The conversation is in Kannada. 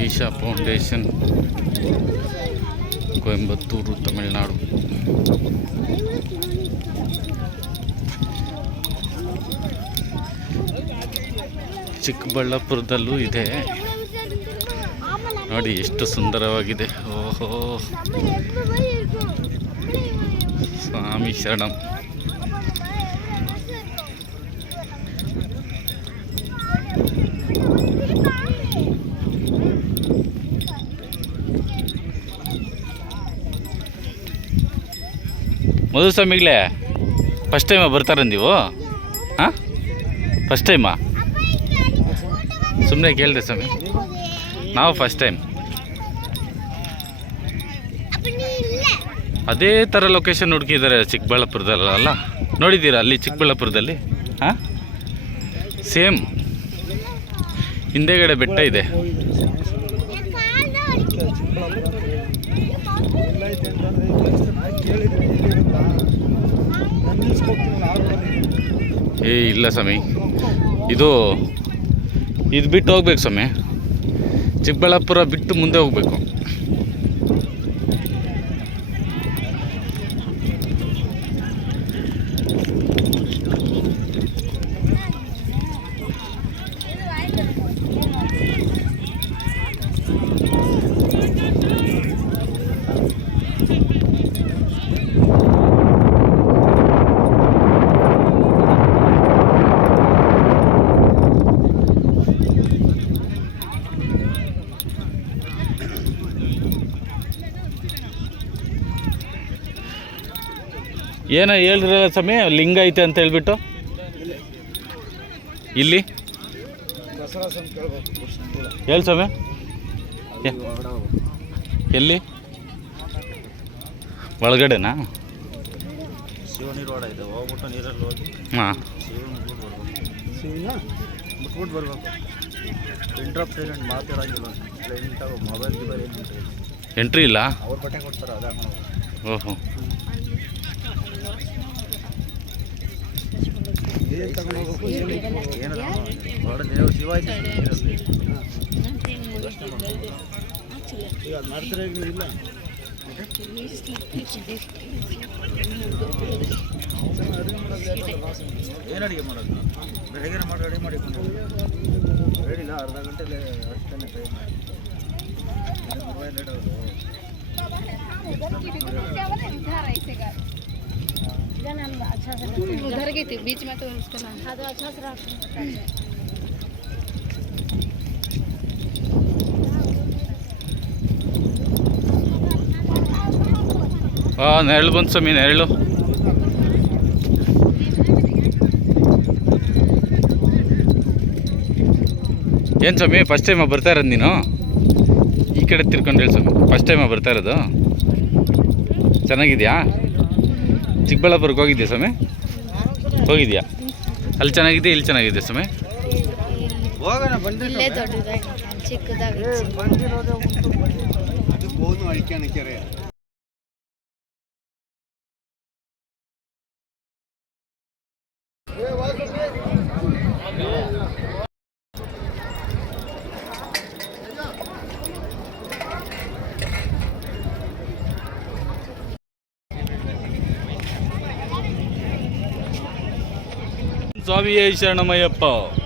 ಈಶಾ ಫೌಂಡೇಶನ್ ಕೊಯಂಬತ್ತೂರು ತಮಿಳುನಾಡು. ಚಿಕ್ಕಬಳ್ಳಾಪುರದಲ್ಲೂ ಇದೆ. ನೋಡಿ ಎಷ್ಟು ಸುಂದರವಾಗಿದೆ. ಓಹೋ. ಸ್ವಾಮಿ ಶರಣಂ. ಮಧು ಸ್ವಾಮಿಗಳೇ ಫಸ್ಟ್ ಟೈಮ ಬರ್ತಾರ ನೀವು? ಹಾಂ? ಫಸ್ಟ್ ಟೈಮಾ ಸುಮ್ಮನೆ ಕೇಳಿದೆ ಸ್ವಾಮಿ. ನಾವು ಫಸ್ಟ್ ಟೈಮ್ ಅದೇ ಥರ ಲೊಕೇಶನ್ ಹುಡುಕಿದ್ದಾರೆ ಚಿಕ್ಕಬಳ್ಳಾಪುರದಲ್ಲ ನೋಡಿದ್ದೀರಾ ಅಲ್ಲಿ ಚಿಕ್ಕಬಳ್ಳಾಪುರದಲ್ಲಿ? ಹಾಂ? ಸೇಮ್ ಹಿಂದೆಗಡೆ ಬೆಟ್ಟ ಇದೆ. ಏ ಇಲ್ಲ ಸ್ವಾಮಿ. ಇದು ಇದು ಬಿಟ್ಟು ಹೋಗ್ಬೇಕು ಸ್ವಾಮಿ. ಚಿಕ್ಕಬಳ್ಳಾಪುರ ಬಿಟ್ಟು ಮುಂದೆ ಹೋಗ್ಬೇಕು. ಏನೋ ಹೇಳಿದ್ರಲ್ಲ ಸ್ವಾಮಿ ಲಿಂಗ ಐತೆ ಅಂತ ಹೇಳ್ಬಿಟ್ಟು. ಇಲ್ಲಿ. ಹೇಳಿ ಸ್ವಾಮಿ. ಎಲ್ಲಿ? ಒಳಗಡೆನಾ? ಹಾಂ. ಬರ್ಬೇಕು ಮಾತಾಡೋಂಗಿಲ್ಲ ಮೊಬೈಲ್ ಗಿಬೈಲ್ ಏನು ಎಂಟ್ರಿ ಇಲ್ಲ? ಅವ್ರ ಬಟ್ಟೆ ಕೊಡ್ತಾರೆ ಅದೇ ಓಹೋ. ಏನು ಶಿವ ಇಲ್ಲ ಏನು ಅಡುಗೆ ಮಾಡೋದು ಬೆಳಗ್ಗೆ ಮಾಡಿ ರೆಡಿ ಮಾಡಿ ಹೇಳಿಲ್ಲ ಅರ್ಧ ಗಂಟೆಲೆ ಅಷ್ಟೇ ಟೈಮ್ ಲೇಟ್ ಆಗೋದು उधर गई थी बीच में तो उसका नाम हाँ तो अच्छा से रख ಹಾಂ ನೆರಳು ಬಂತು ಸ್ವಾಮಿ ನೆರಳು ಏನು ಸ್ವಾಮಿ ಫಸ್ಟ್ ಟೈಮ ಬರ್ತಾ ಇರೋದು ನೀನು ಈ ಕಡೆ ತಿರ್ಕೊಂಡು ಹೇಳಿ ಸ್ವಾಮಿ ಫಸ್ಟ್ ಟೈಮ ಬರ್ತಾ ಇರೋದು ಚೆನ್ನಾಗಿದೆಯಾ ಚಿಕ್ಕಬಳ್ಳಾಪುರಕ್ಕೆ ಹೋಗಿದ್ಯಾ ಸ್ವಾಮಿ? ಹೋಗಿದ್ಯಾ? ಅಲ್ಲಿ ಚೆನ್ನಾಗಿದೆ ಇಲ್ಲಿ ಚೆನ್ನಾಗಿದೆ ಸ್ವಾಮಿ? ಹೋಗೋಣ ಬಂದ್ರೆ ಇಲ್ಲೇ ದೊಡ್ಡದಾಗಿ ಚಿಕ್ಕದಾಗಿ. ಬಂದಿರೋದೇ ಅದು